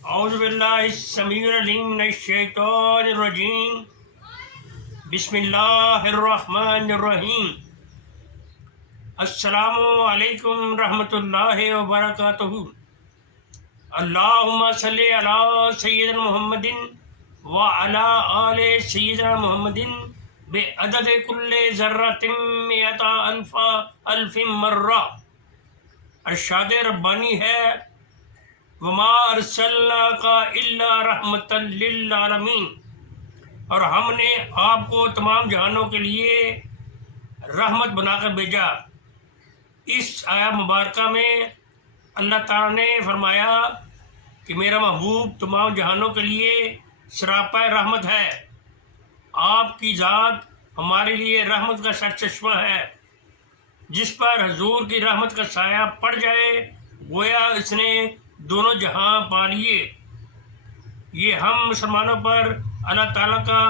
اعوذ باللہ السمیع العلیم من الشیطان الرجیم بسم اللہ الرحمن الرحیم السلام علیکم رحمۃ اللہ وبرکاتہ اللہم صلی علی سیدنا محمد وعلی آل سیدنا محمد بعدد کل ذرۃ مئۃ الف مرہ۔ ارشاد ربانی ہے وما ارسلناک الا رحمۃ للعالمین، اور ہم نے آپ کو تمام جہانوں کے لیے رحمت بنا کر بھیجا۔ اس آیت مبارکہ میں اللہ تعالیٰ نے فرمایا کہ میرا محبوب تمام جہانوں کے لیے سراپا رحمت ہے۔ آپ کی ذات ہمارے لیے رحمت کا سرچشمہ ہے۔ جس پر حضور کی رحمت کا سایہ پڑ جائے گویا اس نے دونوں جہاں پا لیے۔ یہ ہم مسلمانوں پر اللہ تعالیٰ کا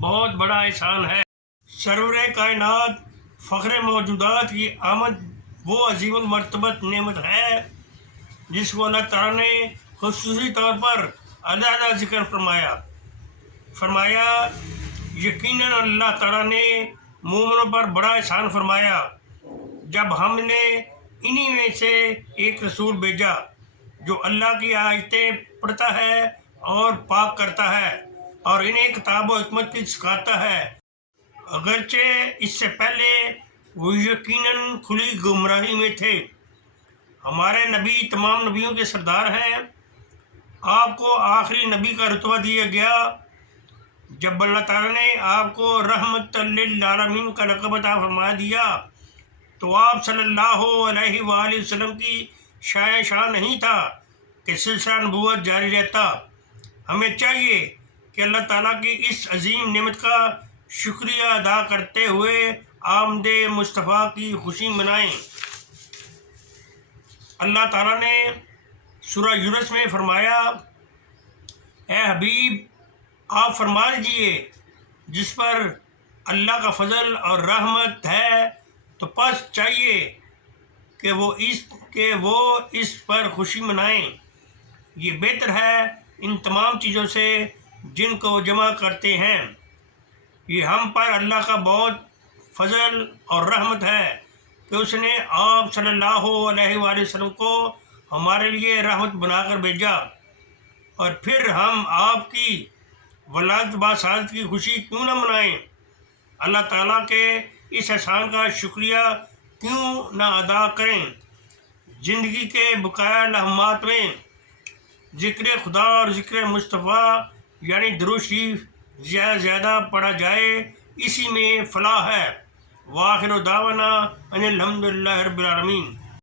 بہت بڑا احسان ہے۔ سرور کائنات فخر موجودات کی آمد وہ عظیم المرتبت نعمت ہے جس کو اللہ تعالیٰ نے خصوصی طور پر علیحدہ ذکر فرمایا یقیناً اللہ تعالیٰ نے مومنوں پر بڑا احسان فرمایا جب ہم نے انہی میں سے ایک رسول بھیجا جو اللہ کی آیتیں پڑھتا ہے اور پاک کرتا ہے اور انہیں کتاب و حکمت کی سکھاتا ہے، اگرچہ اس سے پہلے وہ یقیناً کھلی گمراہی میں تھے۔ ہمارے نبی تمام نبیوں کے سردار ہیں۔ آپ کو آخری نبی کا رتبہ دیا گیا۔ جب اللہ تعالیٰ نے آپ کو رحمت للعالمین کا لقب عطا فرما دیا تو آپ صلی اللہ علیہ وآلہ وسلم کی شان نہیں تھا کہ سلسلہ نبوت جاری رہتا۔ ہمیں چاہیے کہ اللہ تعالیٰ کی اس عظیم نعمت کا شکریہ ادا کرتے ہوئے آمد مصطفیٰ کی خوشی منائیں۔ اللہ تعالیٰ نے سورہ یونس میں فرمایا اے حبیب آپ فرما دیجئے جس پر اللہ کا فضل اور رحمت ہے تو پس چاہیے کہ وہ اس پر خوشی منائیں۔ یہ بہتر ہے ان تمام چیزوں سے جن کو جمع کرتے ہیں۔ یہ ہم پر اللہ کا بہت فضل اور رحمت ہے کہ اس نے آپ صلی اللہ علیہ وآلہ وسلم کو ہمارے لیے رحمت بنا کر بھیجا، اور پھر ہم آپ کی ولادت باسعادت کی خوشی کیوں نہ منائیں؟ اللہ تعالیٰ کے اس احسان کا شکریہ کیوں نہ ادا کریں؟ زندگی کے بقایا لمحات میں ذکر خدا اور ذکر مصطفیٰ یعنی درود شریف زیادہ زیادہ پڑھا جائے، اسی میں فلاح ہے۔ وآخر دعوانا ان الحمد للہ رب العالمین۔